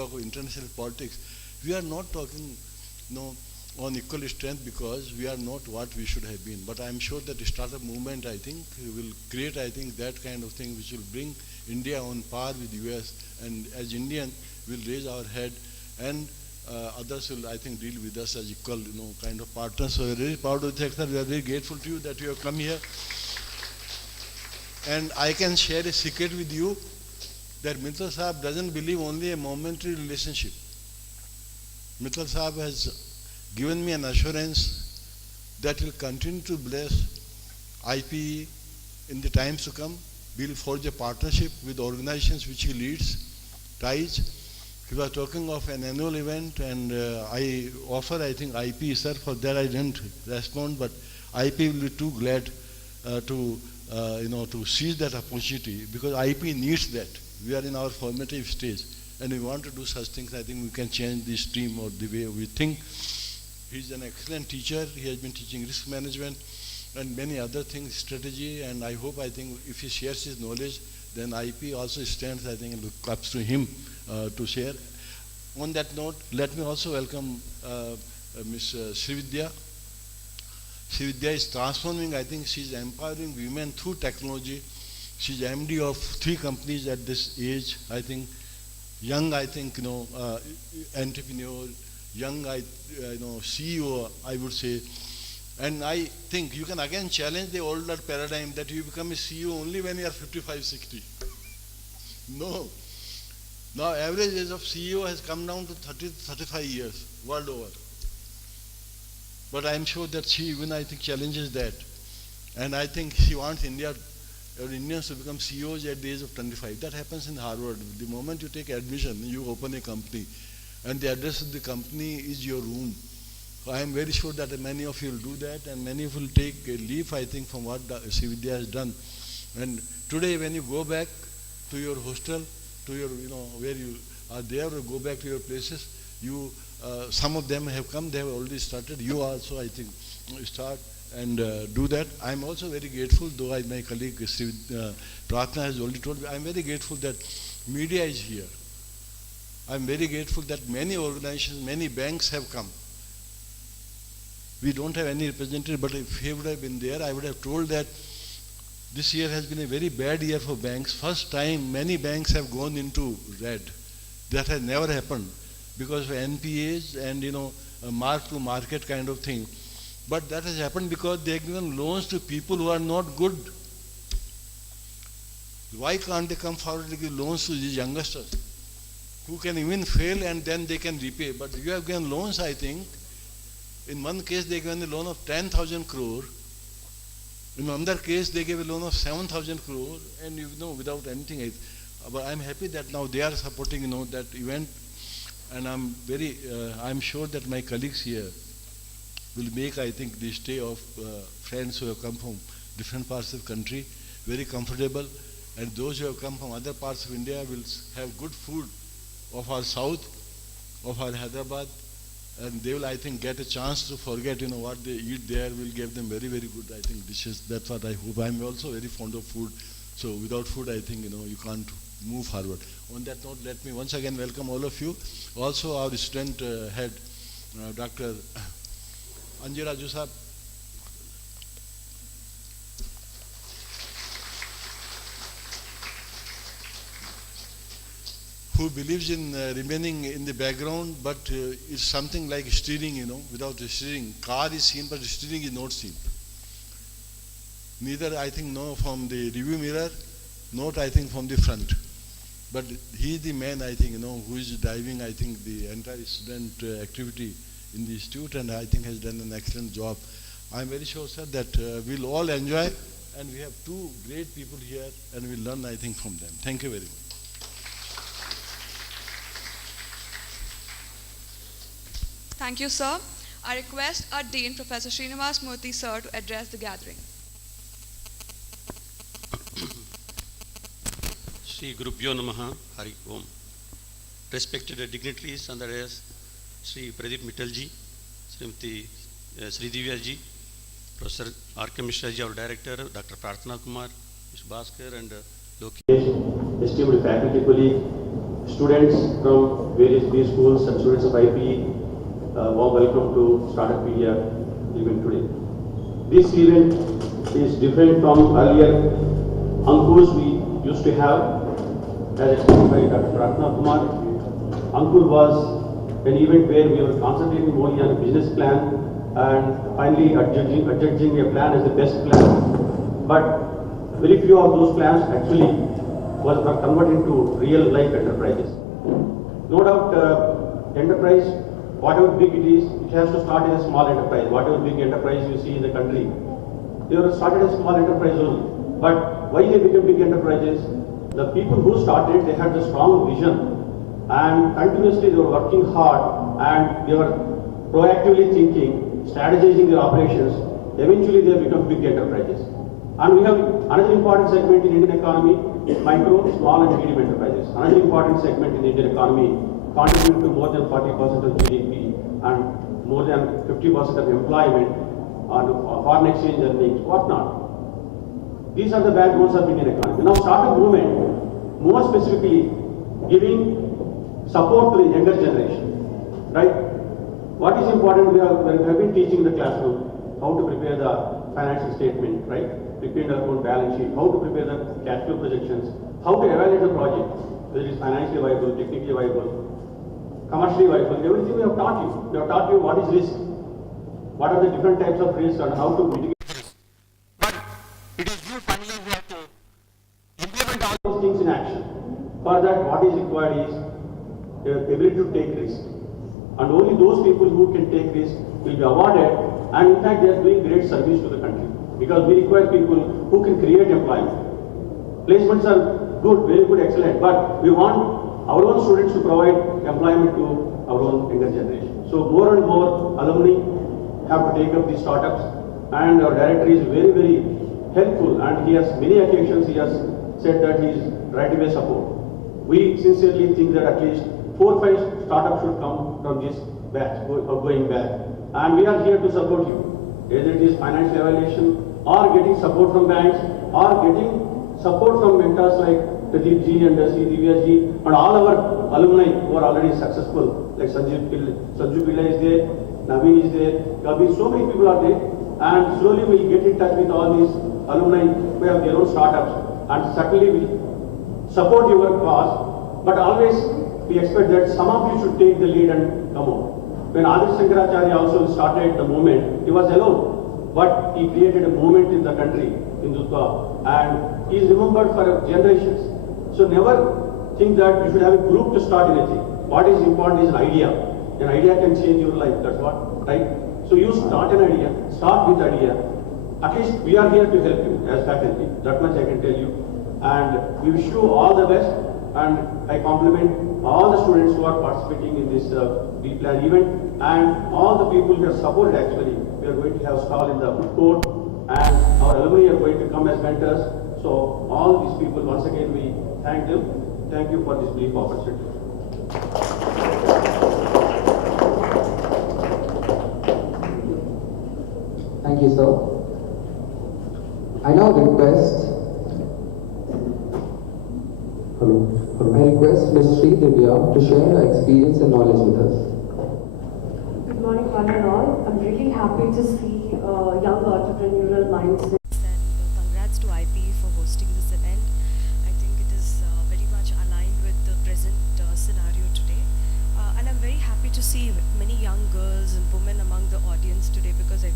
talk of international politics, we are not talking on equal strength because we are not what we should have been. But I am sure that the startup movement, I think, will create, I think, that kind of thing which will bring India on par with US. And as Indian, we'll raise our head, and others will, I think, deal with us as equal, kind of partners. So we're very proud of that, sir. We are very grateful to you that you have come here. And I can share a secret with you that Mittal Sahab doesn't believe only a momentary relationship. Mittal Sahab has given me an assurance that he will continue to bless IPE in the times to come. We will forge a partnership with organizations which he leads, ties. He was talking of an annual event, and I offer, I think, IPE, sir. For that I didn't respond, but IPE will be too glad to seize that opportunity, because IPE needs that. We are in our formative stage, and we want to do such things. I think we can change the stream or the way we think. He's an excellent teacher. He has been teaching risk management and many other things, strategy, and I think, if he shares his knowledge, then IPE also stands, I think, and looks up to him to share. On that note, let me also welcome Ms. Srividya. Srividya is transforming, I think she's empowering women through technology. She's MD of 3 companies at this age, I think. Young, I think, entrepreneur, young, CEO, I would say. And I think you can again challenge the older paradigm that you become a CEO only when you are 55, 60. No. Now, average age of CEO has come down to 30 to 35 years world over. But I am sure that she even, I think, challenges that. And I think she wants Indians to become CEOs at the age of 25. That happens in Harvard. The moment you take admission, you open a company, and the address of the company is your room. So I am very sure that many of you will do that, and many of you will take a leaf, I think, from what Srividya has done. And today, when you go back to your hostel, to your, where you are there, or go back to your places, some of them have come, they have already started. You also, I think, start and do that. I am also very grateful, though my colleague Pratna has already told me, I am very grateful that media is here. I am very grateful that many organizations, many banks have come. We don't have any representative, but if he would have been there, I would have told that this year has been a very bad year for banks. First time many banks have gone into red. That has never happened because of NPAs and a mark-to-market kind of thing. But that has happened because they have given loans to people who are not good. Why can't they come forward to give loans to these youngsters who can even fail and then they can repay? But you have given loans, I think. In one case, they gave a loan of 10,000 crore. In another case, they gave a loan of 7,000 crore, and without anything else. But I'm happy that now they are supporting, that event, and I'm sure that my colleagues here will make, I think, the stay of friends who have come from different parts of the country very comfortable, and those who have come from other parts of India will have good food of our south, of our Hyderabad, and they will, I think, get a chance to forget, what they eat there. Will give them very, very good, I think, dishes. That's what I hope. I'm also very fond of food. So without food, I think, you can't move forward. On that note, let me once again welcome all of you. Also, our student head, Dr. Anjira Jusab. Who believes in remaining in the background, but it's something like steering, without the steering. Car is seen, but the steering is not seen. Neither, I think, from the review mirror, not, I think, from the front. But he is the man, I think, who is driving, I think, the entire student activity in the institute, and I think has done an excellent job. I'm very sure, sir, that we'll all enjoy, and we have 2 great people here, and we'll learn, I think, from them. Thank you very much. Thank you, sir. I request our Dean, Professor Srinivas Murthy, sir, to address the gathering. Sri Gurubhyo Namaha, Hari Om. Respected dignitaries on the dais, Sri Pradeep Mittalji, Srimati Sri Divyaji, Professor R.K. Mishraji, our director, Dr. Pratna Kumar, Mr. Bhaskar, and Loki. Esteemed faculty colleague, students from various B schools and students of IP, warm welcome to Startupedia event today. This event is different from earlier Ankur's we used to have, as explained by Dr. Ratna Kumar. Ankur was an event where we were concentrating only on a business plan and finally adjudging a plan as the best plan. But very few of those plans actually were converted into real life enterprises. No doubt enterprise, whatever big it is, it has to start as a small enterprise. Whatever big enterprise you see in the country, they were started as small enterprise only. But why they became big enterprises? The people who started, they had the strong vision and continuously they were working hard and they were proactively thinking, strategizing their operations. Eventually they become big enterprises. And we have another important segment in Indian economy, micro, small and medium enterprises. Another important segment in the Indian economy contribute to more than 40% of GDP and more than 50% of employment and foreign exchange earnings, whatnot. These are the backbones of Indian economy. Now startup movement, more specifically giving support to the younger generation, right? What is important, we have been teaching in the classroom how to prepare the financial statement, right? Prepare the account balance sheet, how to prepare the cash flow projections, how to evaluate the project, whether it is financially viable, technically viable, commercially viable, everything we have taught you. We have taught you what is risk, what are the different types of risks and how to mitigate risk. But it is you finally who have to implement all these things in action. For that, what is required is the ability to take risk. And only those people who can take risk will be awarded, and in fact they are doing great service to the country. Because we require people who can create employment. Placements are good, very good, excellent, but we want our own students to provide employment to our own younger generation. So more and more alumni have to take up these startups, and our director is very, very helpful, and he has many occasions he has said that he is right away support. We sincerely think that at least 4 or 5 startups should come from this batch, going back, and we are here to support you. Either it is financial evaluation, or getting support from banks, or getting support from mentors like Pradeep ji and Sri Divya ji, and all our alumni who are already successful, like Sanju Pillai is there, Naveen is there, Kabir, so many people are there, and slowly we will get in touch with all these alumni who have their own startups, and certainly we support your cause, but always we expect that some of you should take the lead and come out. When Aditya Shankaracharya also started the movement, he was alone, but he created a movement in the country, Hindutva, and he is remembered for generations. So never think that you should have a group to start anything. What is important is an idea. An idea can change your life, that's what, right? So you start an idea, start with idea. At least we are here to help you as faculty, that much I can tell you. And we wish you all the best, and I compliment all the students who are participating in this B-Plan event, and all the people who have supported actually. We are going to have stall in the food court, and our alumni are going to come as mentors. So all these people, once again we thank them. Thank you for this brief opportunity. Thank you, sir. I now request I request Ms. Sri Divya to share her experience and knowledge with us. Good morning, one and all. I'm really happy to see young entrepreneurial mindset. And congrats to IP for hosting this event. I think it is very much aligned with the present scenario today. And I'm very happy to see many young girls and women among the audience today, because I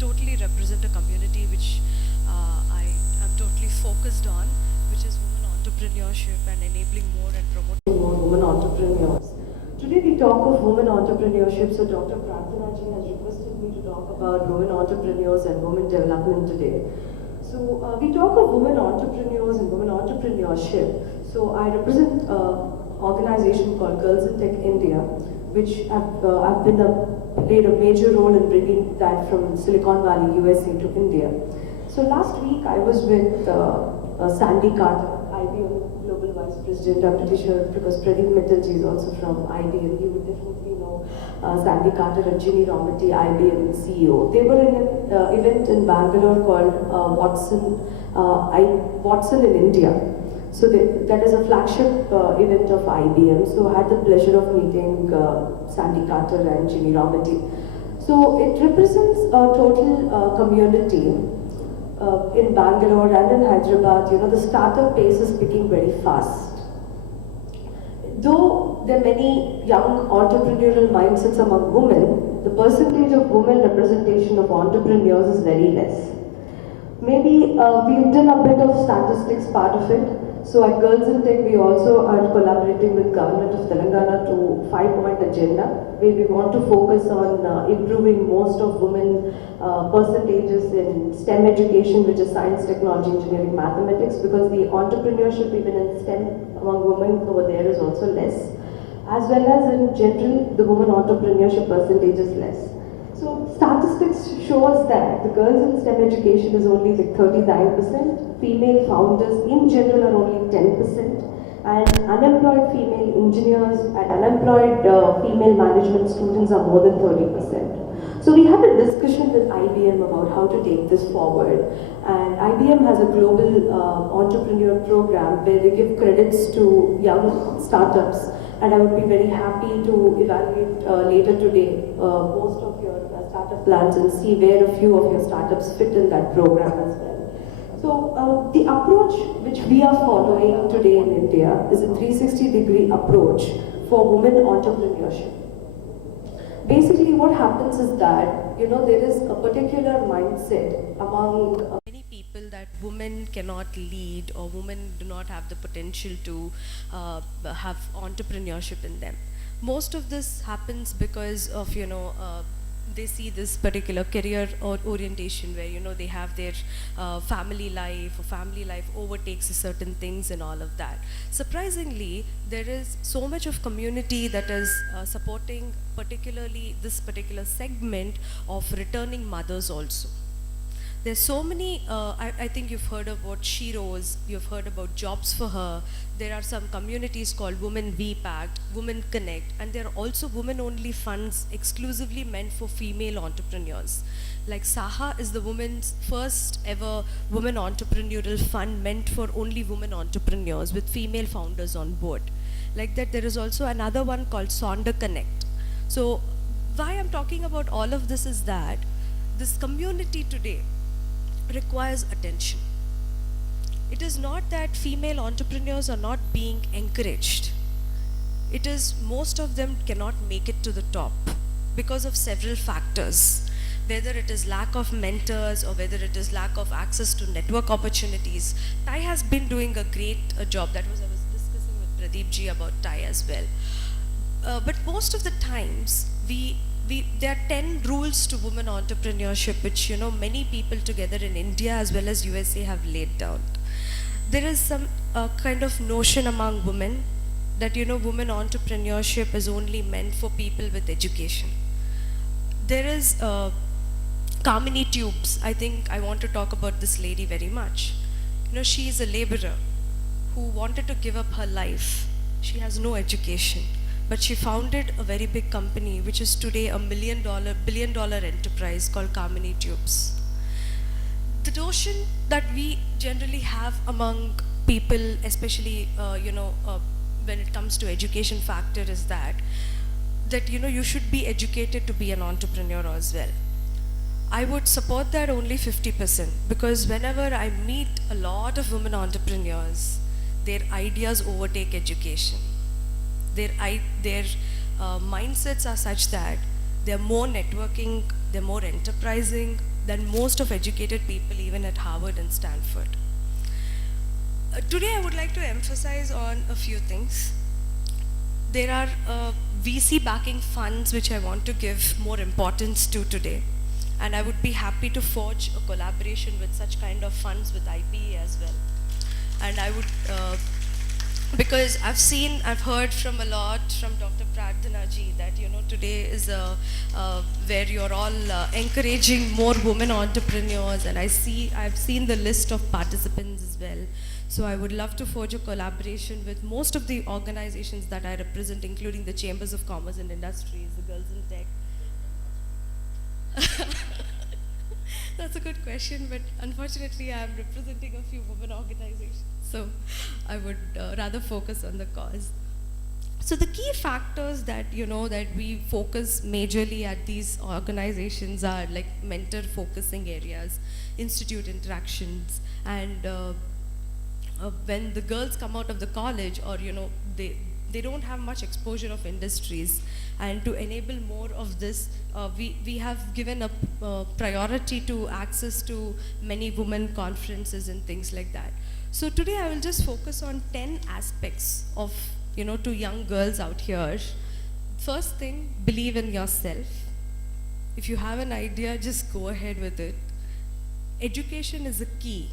totally represent a community which I am totally focused on, which is women entrepreneurship and enabling more and promoting More women entrepreneurs. Today we talk of women entrepreneurship, so Dr. Pratana ji has requested me to talk about women entrepreneurs and women development today. So we talk of women entrepreneurs and women entrepreneurship. So I represent an organization called Girls in Tech India, which I've played a major role in bringing that from Silicon Valley, USA to India. So last week I was with Sandy Carter, IBM Global Vice President. I'm pretty sure because Pradeep Mittalji is also from IBM. You would definitely know Sandy Carter and Ginny Rometty, IBM CEO. They were in an event in Bangalore called Watson in India. So that is a flagship event of IBM. So I had the pleasure of meeting Sandy Carter and Jimmy Roberty. So it represents a total community in Bangalore and in Hyderabad. You know, the startup pace is picking very fast. Though there are many young entrepreneurial mindsets among women, the percentage of women representation of entrepreneurs is very less. Maybe we've done a bit of statistics part of it. So at Girls in Tech, we also are collaborating with Government of Telangana to 5-point agenda, where we want to focus on improving most of women percentages in STEM education, which is science, technology, engineering, mathematics, because the entrepreneurship even in STEM among women over there is also less. As well as in general, the women entrepreneurship percentage is less. So statistics show us that the girls in STEM education is only like 39%, female founders in general are only 10%, and unemployed female engineers and unemployed female management students are more than 30%. So we had a discussion with IBM about how to take this forward, and IBM has a global entrepreneur program where they give credits to young startups, and I would be very happy to evaluate later today most of your startup plans and see where a few of your startups fit in that program as well. So the approach which we are following today in India is a 360-degree approach for women entrepreneurship. Basically what happens is that, you know, there is a particular mindset among many people that women cannot lead or women do not have the potential to have entrepreneurship in them. Most of this happens because of, you know, they see this particular career or orientation where, you know, they have their family life, or family life overtakes certain things and all of that. Surprisingly, there is so much of community that is supporting particularly this particular segment of returning mothers also. There's so many, I think you've heard about Shiros, you've heard about Jobs for Her. There are some communities called Women VPACT, Women Connect, and there are also women-only funds exclusively meant for female entrepreneurs. Like Saha is the women's first ever women entrepreneurial fund meant for only women entrepreneurs with female founders on board. Like that, there is also another one called Sonder Connect. So why I'm talking about all of this is that this community today requires attention. It is not that female entrepreneurs are not being encouraged. It is most of them cannot make it to the top because of several factors. Whether it is lack of mentors or whether it is lack of access to network opportunities. Tai has been doing a great job. That was, I was discussing with Pradeep ji about Tai as well. But most of the times, there are 10 rules to women entrepreneurship, which, you know, many people together in India as well as USA have laid down. There is some kind of notion among women that, you know, women entrepreneurship is only meant for people with education. There is Kamini Tubes. I think I want to talk about this lady very much. You know, she is a laborer who wanted to give up her life. She has no education. But she founded a very big company, which is today a billion-dollar enterprise called Kamini Tubes. The notion that we generally have among people, especially when it comes to education factor, is that you know, you should be educated to be an entrepreneur as well. I would support that only 50%, because whenever I meet a lot of women entrepreneurs, their ideas overtake education. Their mindsets are such that they're more networking, they're more enterprising than most of educated people even at Harvard and Stanford. Today I would like to emphasize on a few things. There are VC backing funds which I want to give more importance to today, and I would be happy to forge a collaboration with such kind of funds with IPE as well. And I would because I've heard from a lot from Dr. Prarthana ji that, you know, today is where you're all encouraging more women entrepreneurs, and I've seen the list of participants as well. So I would love to forge a collaboration with most of the organizations that I represent, including the Chambers of Commerce and Industries, the Girls in Tech. That's a good question, but unfortunately, I'm representing a few women organizations, so I would rather focus on the cause. So the key factors that that we focus majorly at these organizations are like mentor focusing areas, institute interactions, and when the girls come out of the college, or they don't have much exposure of industries, and to enable more of this, we have given a priority to access to many women conferences and things like that. So today I will just focus on 10 aspects of to young girls out here. First thing, believe in yourself. If you have an idea, just go ahead with it. Education is a key,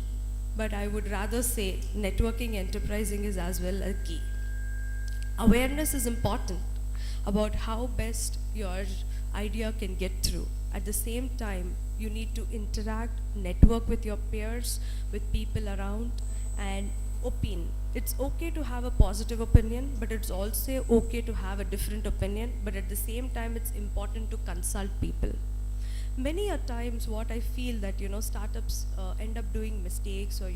but I would rather say networking, enterprising is as well a key. Awareness is important about how best your idea can get through. At the same time, you need to interact, network with your peers, with people around, and opine. It's okay to have a positive opinion, but it's also okay to have a different opinion, but at the same time, it's important to consult people. Many a times what I feel that startups end up doing mistakes, or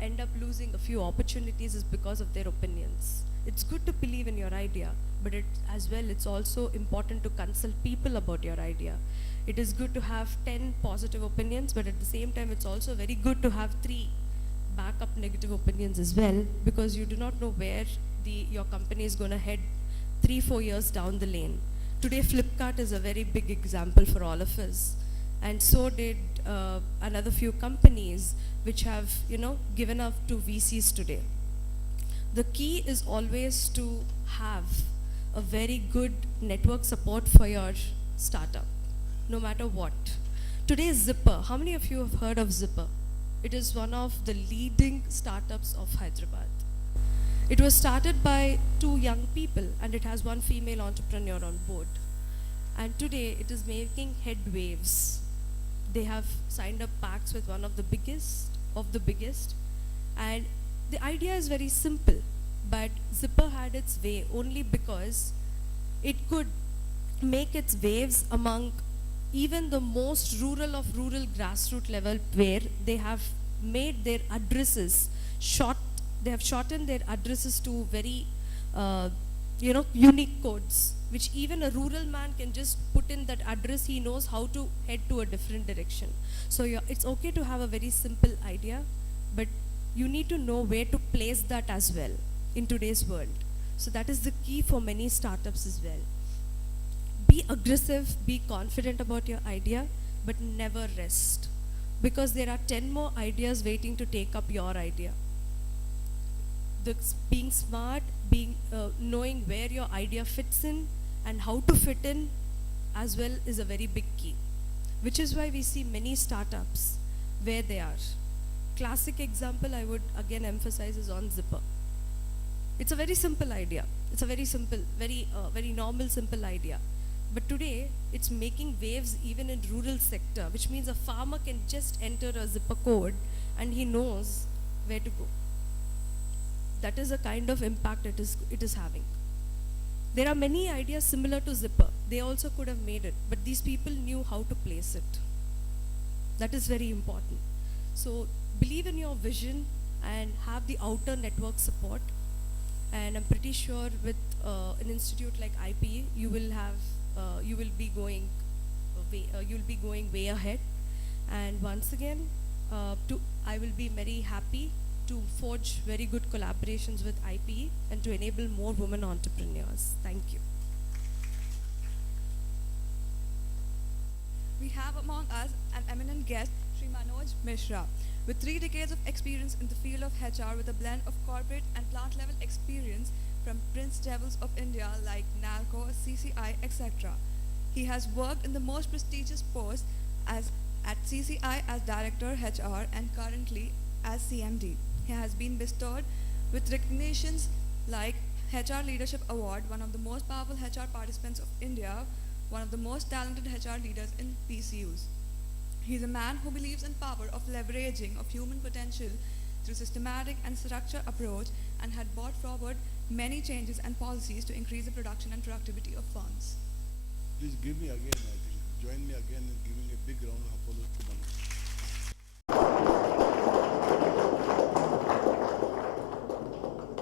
end up losing a few opportunities is because of their opinions. It's good to believe in your idea, but it's also important to consult people about your idea. It is good to have 10 positive opinions, but at the same time it's also very good to have 3 backup negative opinions as well, because you do not know where your company is going to head 3-4 years down the lane. Today Flipkart is a very big example for all of us, and so did another few companies which have given up to VCs today. The key is always to have a very good network support for your startup, no matter what. Today Zipper, how many of you have heard of Zipper? It is one of the leading startups of Hyderabad. It was started by 2 young people, and it has 1 female entrepreneur on board. And today it is making head waves. They have signed up pacts with one of the biggest, and the idea is very simple, but Zipper had its way only because it could make its waves among even the most rural of rural grassroots level, where they have made their addresses they have shortened their addresses to very unique codes, which even a rural man can just put in that address. He knows how to head to a different direction. So it's okay to have a very simple idea, but you need to know where to place that as well in today's world. So that is the key for many startups as well. Be aggressive, be confident about your idea, but never rest, because there are 10 more ideas waiting to take up your idea. Being smart, knowing where your idea fits in and how to fit in as well is a very big key, which is why we see many startups where they are. Classic example I would again emphasize is on Zipper. It's a very simple idea. It's a very simple, very normal, simple idea. But today, it's making waves even in rural sector, which means a farmer can just enter a Zipper code and he knows where to go. That is the kind of impact it is having. There are many ideas similar to Zipper. They also could have made it, but these people knew how to place it. That is very important. So believe in your vision and have the outer network support. And I'm pretty sure with an institute like IPE, you will be going way ahead. And once again, I will be very happy to forge very good collaborations with IPE and to enable more women entrepreneurs. Thank you. We have among us an eminent guest, Sri Manoj Mishra, with 3 decades of experience in the field of HR, with a blend of corporate and plant-level experience from Prince Devils of India like NALCO, CCI, etc. He has worked in the most prestigious posts at CCI as Director HR and currently as CMD. He has been bestowed with recognitions like HR Leadership Award, one of the most powerful HR participants of India, one of the most talented HR leaders in PCUs. He is a man who believes in power of leveraging of human potential through systematic and structured approach, and had brought forward many changes and policies to increase the production and productivity of firms. Please give me again, I think. join me again in giving a big round of applause to Manoj.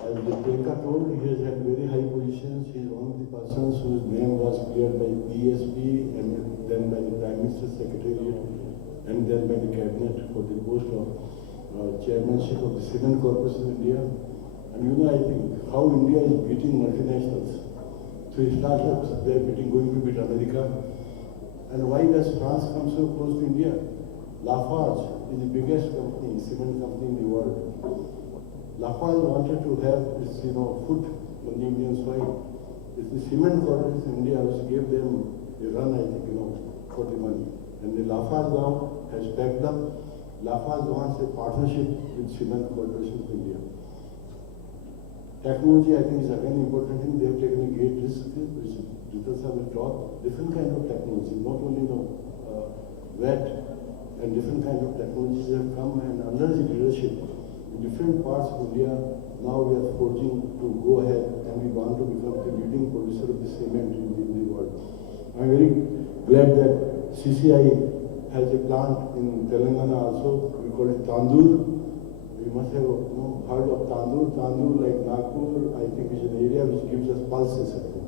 As Priyanka told, he has had very high positions. He is one of the persons whose name was cleared by PSP and then by the Prime Minister's Secretariat and then by the Cabinet for the post of chairmanship of the Cement Corporation of India. And you know, I think how India is beating multinationals. Through startups, they are going to beat America. And why does France come so close to India? Lafarge is the biggest company, cement company in the world. Lafarge wanted to have this, foot on the Indian soil. It's the cement corporation in India which gave them a run, I think, for the money. And the Lafarge now has packed up. Lafarge wants a partnership with Cement Corporation of India. Technology, I think, is again important thing. They have taken a great risk, which Jital sir will talk. Different kind of technology, not only wet and different kind of technologies have come, and under the leadership in different parts of India, now we are forging to go ahead and we want to become the leading producer of the cement in the world. I'm very glad that CCI has a plant in Telangana also. We call it Tandoor. You must have heard of Tandoor. Tandoor, like Nagpur, I think is an area which gives us pulses, I think.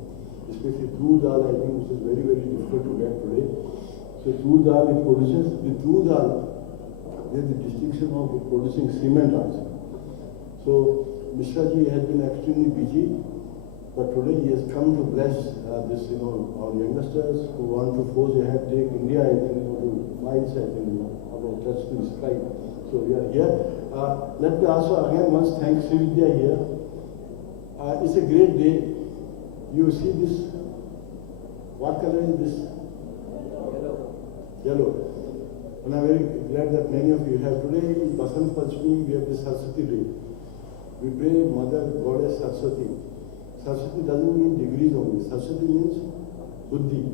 Especially tur dal, I think, which is very, very difficult to get today. So tur dal, it produces, the tur dal, they have the distinction of producing cement also. So Mishra ji has been extremely busy, but today he has come to bless our youngsters who want to forge ahead, take India, I think, to fights, I think, about touch to the sky. So we are here. Let me also again once thank Srividya here. It's a great day. You see this, what color is this? Yellow. And I'm very glad that many of you have. Today in Basant Panchami, we have the Saraswati Day. We pray Mother Goddess Saraswati. Saraswati doesn't mean degrees only. Saraswati means buddhi,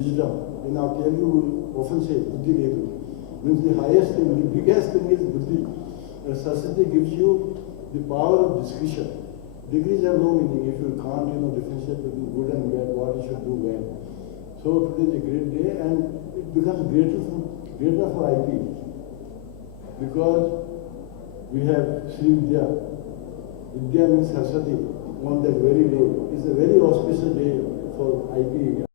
wisdom. In our Telugu, we often say buddhi ledu. Means the highest thing, the biggest thing is buddhi. And Saraswati gives you the power of discretion. Degrees have no meaning if you can't, differentiate between good and bad, what you should do when. So today is a great day, and it becomes greater for IP. Because we have Sri Vidya. Vidya means Saraswati on that very day. It's a very auspicious day for IP